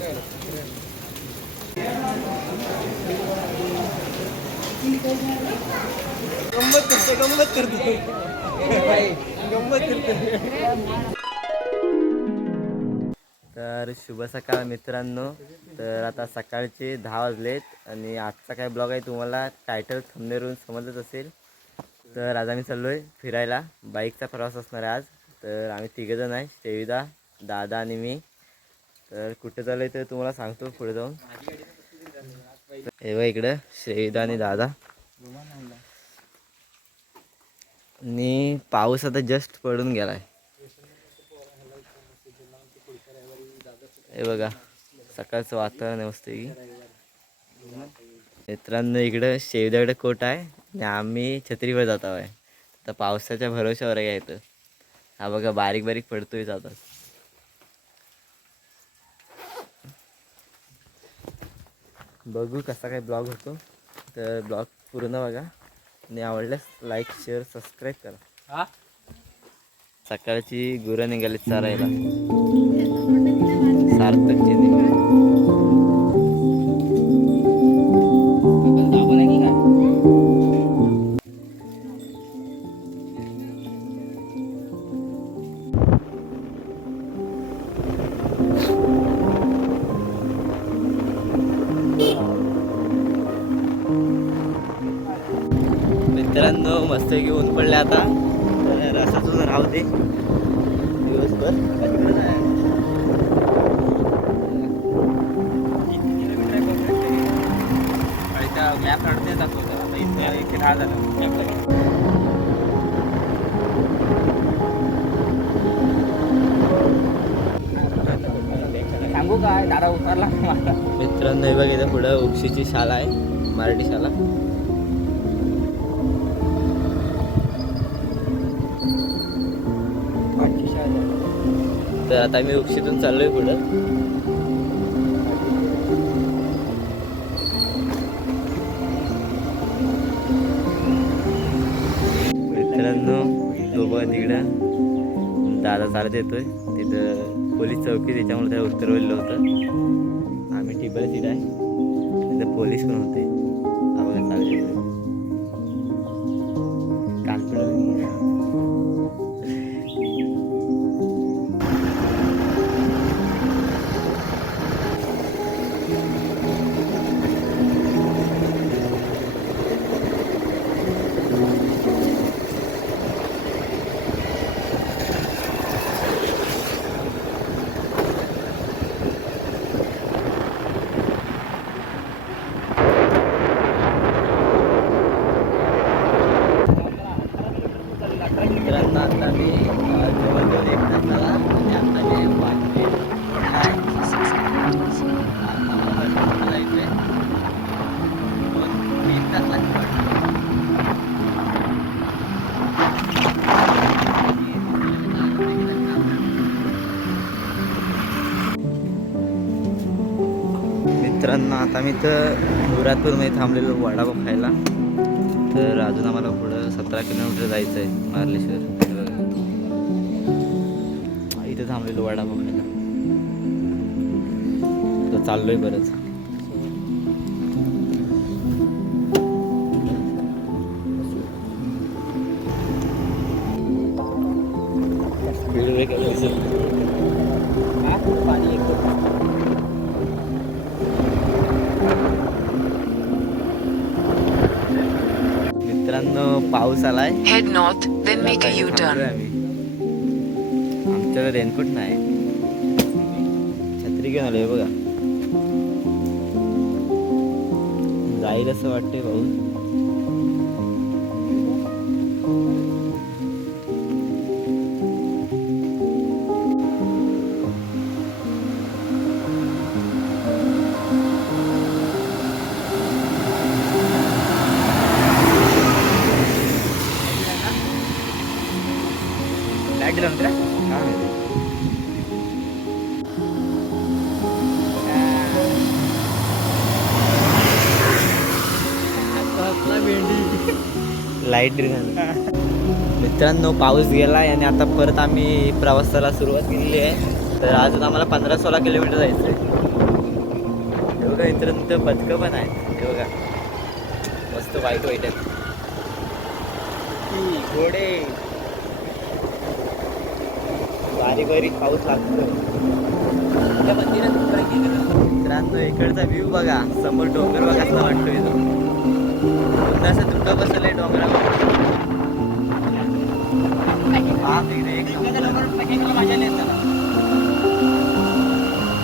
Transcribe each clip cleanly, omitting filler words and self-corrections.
गंमत करते गंमत करते गंमत करते. तर शुभ सकाळ मित्रांनो. तर आता सकाळचे 10 वाजलेत आणि आजचा काय ब्लॉग आहे तुम्हाला टायटल थंबनेलवरून समजत असेल. तर आज आम्ही चाललो आहे फिरायला. बाईकचा प्रवास असणार आहे आज. तर आम्ही तिघंजण आहे, शेविदा, दादा आणि मी. तर कुठे चाललो आहे तर तुम्हाला सांगतो पुढे जाऊन. हे बघा इकडं शेविदा आणि दादा. आणि पाऊस आता जस्ट पडून गेला आहे. हे बघा सकाळचं वातावरण मस्त. मित्रांनो इकडं शेवद्याकडे कोट आहे आणि आम्ही छत्रीवर जात आहे. आता पावसाच्या भरोश्यावर आहे इथं. हा बघा बारीक बारीक पडतोय जातात. बघू कसा काय ब्लॉग होतो. तर ब्लॉग पूर्ण बघा आणि आवडल्यास लाईक शेअर सबस्क्राईब करा. सकाळची गुरं निघाली चारायला. सार्थकची मित्रांनो मस्त घेऊन पडले आता. तर असं तुझं राहू दे दिवसभर. मॅप काढते दाखवतो आता इथे 10 झालं मॅपला. सांगू काय दारा उतरला मित्रांनो. हे बघ इथं पुढं उपशीची शाळा आहे, मराठी शाळा. तर आता मी उपशीतून चाललोय पुढं. मित्रांनो तो बघ तिकडं दादा चालत येतोय. तिथं पोलीस चौकी त्याच्यामुळे त्याला उतरवलेलं होतं. आम्ही टिबल सीट आहे, तिथं पोलीस पण होते. हा बघा चालत येतोय कानपड. मित्रांनो आता मी जवळजवळ 1 तास झाला आणि आता मी वाटते जायचं 2-3 तास लागतात. मित्रांनो आता मी तर धुरातूरमध्ये थांबलेलो वडापाव खायला. तर अजून आम्हाला पुढं 17 किलोमीटर जायचं आहे मार्लेश्वर. इथं थांबलेलो वडापाव खायला. तर चाललोय बरंच. मित्रांनो पाऊस आलाय. Head north, then make a U-turn. आमच्याकडे रेनकोट नाही, छत्री घेऊन आलोय बघा. जाईल असं वाटतंय पाऊस. लाईट दिला नंतर लाईट मित्रांनो पाऊस गेलाय आणि आता परत आम्ही प्रवासाला सुरुवात केलेली आहे. तर अजून आम्हाला 15-16 किलोमीटर जायचं आहे. बघा मित्रांनो तर बदकं पण आहेत, हे बघा मस्त वाईट वाईट आहेत. घोडे बारीक बारीक पाऊस लागतो. त्या मंदिरात मित्रांनो इकडचा व्ह्यू बघा, समोर डोंगर बघा कसला वाटतो इथं. पुन्हा असं धुकं बसलंय डोंगरावर.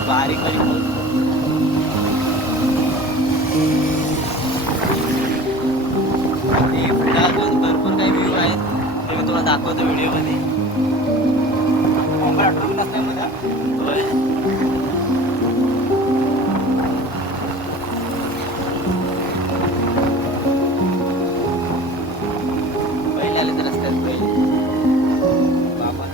बारीक बारीक पाऊस. आणि पुढे अजून भरपूर काही व्ह्यू आहेत ते मी तुम्हाला दाखवतो व्हिडिओमध्ये. होय. पहिले आले तर रस्त्यात पहिले बाबा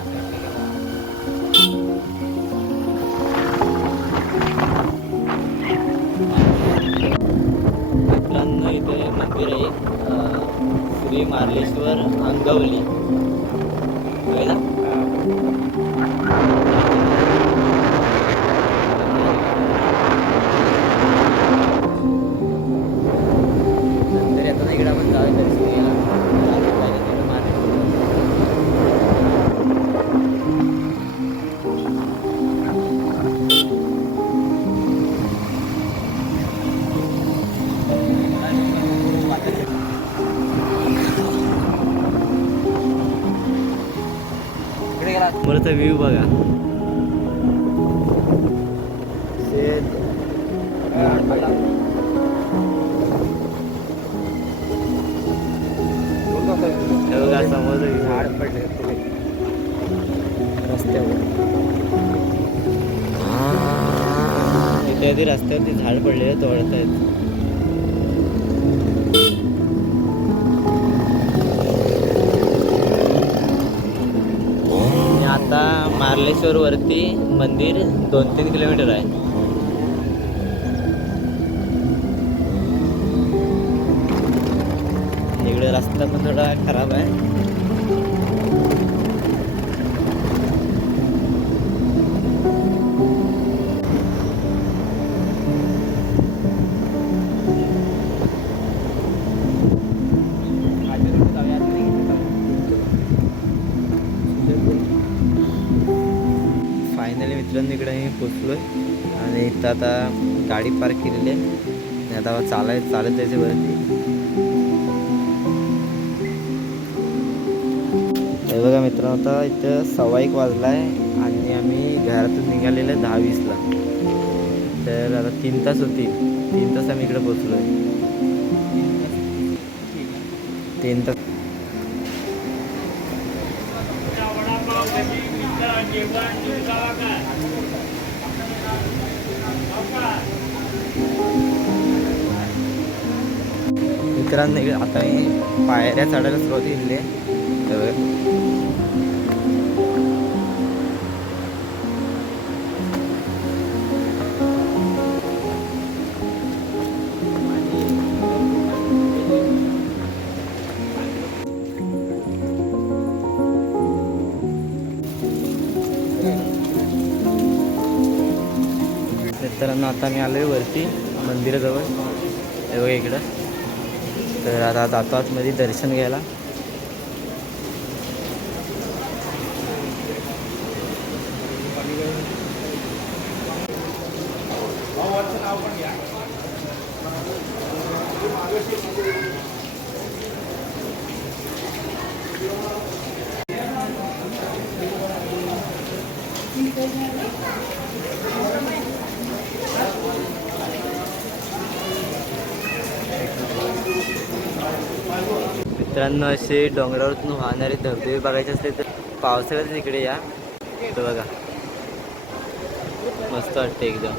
मित्रांनो इथे मंदिर आहे श्री मार्लेश्वर अंगवली. कळलं? नंतर येताना इकडे आपण जाऊया दर्शन घ्यायला. समोरचा व्ह्यू बघा. हे बघा समोर झाड पडले रस्त्यावर. इथे आधी रस्त्यावरती झाड पडले तोडत आहेत. आता मार्लेश्वर वरती मंदिर 2-3 किलोमीटर आहे. इकडे रस्ता पण थोडा खराब आहे. फायनली मित्रांनो इकडे मी पोचलोय आणि इथं आता गाडी पार्क केलेली आहे आणि आता चालत जायचं वरती. हे बघा मित्रांनो आता इथं 1:15 वाजला आहे आणि आम्ही घरातून निघालेलं आहे 10:20ला. तर आता 3 तास होतील. 3 तास आम्ही इकडे पोचलोय. 3 तास. मित्रांनो आता मी पायऱ्या चढायला सुरुवात केली आहे. मित्रांनो आता मी आलोय वरती मंदिराजवळ. हे बघा इकडं. तर आता जातो आतमध्ये दर्शन घ्यायला. मित्रांनो असे डोंगरावरतून वाहणारे धबधबे बघायचे असले तर पावसाळ्यात इकडे या. तर बघा मस्त वाटते एकदम.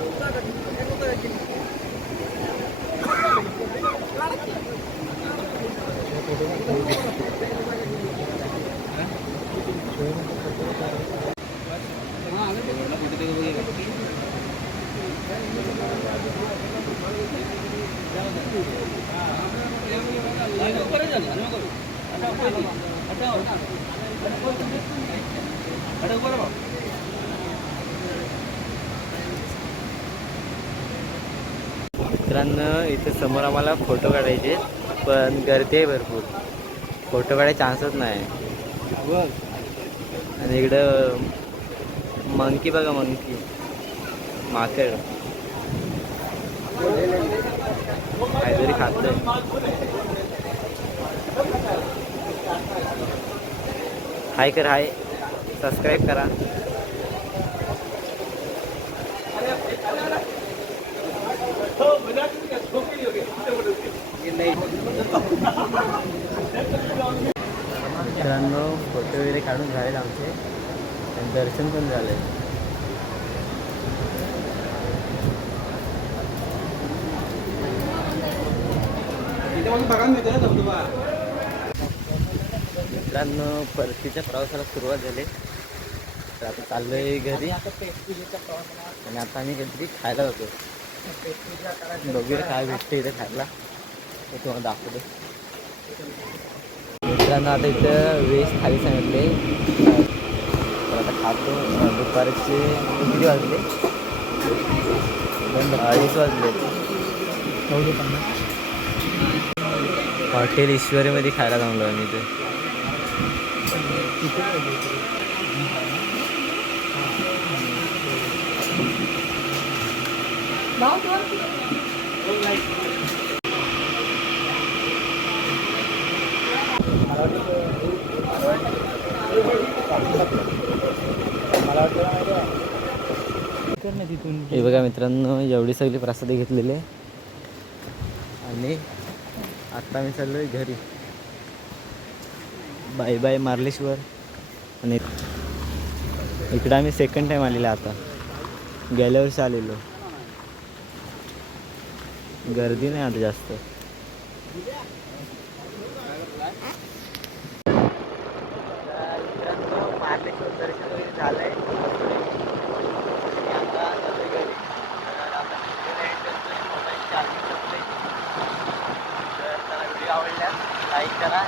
मित्रांनो इथे समोर आम्हाला फोटो काढायचे पण गर्दी आहे भरपूर, फोटो काढायचा चान्सच नाही. आणि इकडं मंकी बघा, मंकी माकड काहीतरी खातंय. हाय कर, हाय सबस्क्राईब करा. मित्रांनो फोटो वगैरे काढून झालेत आमचे आणि दर्शन पण झालंय. मित्रांनो परतीच्या प्रवासाला सुरुवात झाली. तर आता चाललोय घरी आणि आता आम्ही काहीतरी खायला जातो. बघूया काय भेटते इथे खायला, ते तुम्हाला दाखवतो. मित्रांनो आता इथं व्हेज थाळी सांगितले, तर आता खातो. दुपारचे किती वाजले? 2:30 वाजले. हॉटेल ईश्वरीमध्ये खायला जमलो आम्ही इथे. हे बघा मित्रांनो एवढी सगळी प्रसादी घेतलेली आहे आणि आता मी चाललोय घरी. Bye bye Marleshwar. आणि इकडं आम्ही सेकंड टाईम आलेलो, आता गेल्या वर्षी आलेलो. गर्दी नाही आता जास्त. मार्लेश्वर दर्शन वगैरे झालंय. व्हिडिओ आवडल्यास लाईक करा,